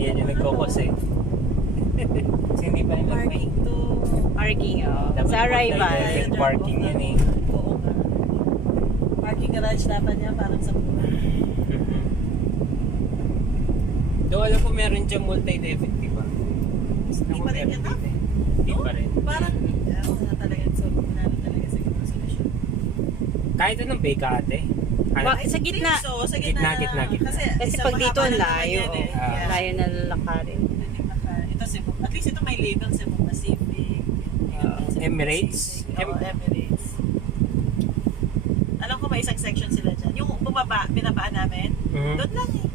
Yan yung nagkokos eh. Kasi hindi pa nila may... Parking to... Parking, oh. Dapat Sa arrival. direct parking yan eh. Oo nga. Parking garage dapat niya parang sa mura. Doon alam ko meron dyan multi-defect, di ba? Hindi pa rin yan. Hindi pa rin. Parang, ako na talaga, so, pinalo talaga sa ganung solusyon. Kahit anong bay ka ate. Sa gitna. So, sa Gitna. Kasi Kasi isang pag dito mahaba na layo, naman yan eh. oh. Ah. Layo na lalakarin. Ito Cebu. At least ito may label Cebu Pacific. Cebu Emirates? Pacific. Oo, Emirates. Alam ko may isang section sila dyan. Yung binabaan namin, doon lang eh.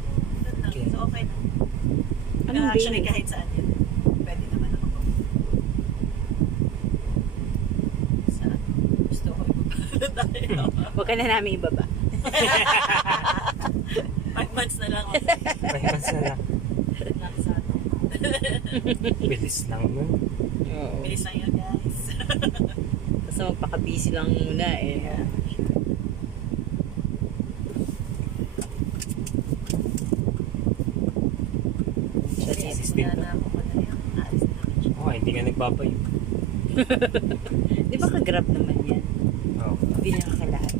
Doon lang. Okay. So okay na. Anong Actually, bay? kahit saan yun. Pwede naman ako. Saan? Gusto ko ibabala tayo. Huwag ka na namin ibaba. 5 months na lang. May mas na lang. Bilis lang nun. Oo. Bilis lang yun, guys. Basta magpaka-busy lang muna eh. Alis din ba? Oh, hindi ka nagbabayo. Di ba ka-grab naman yan? Oh. Hindi nakakalaan.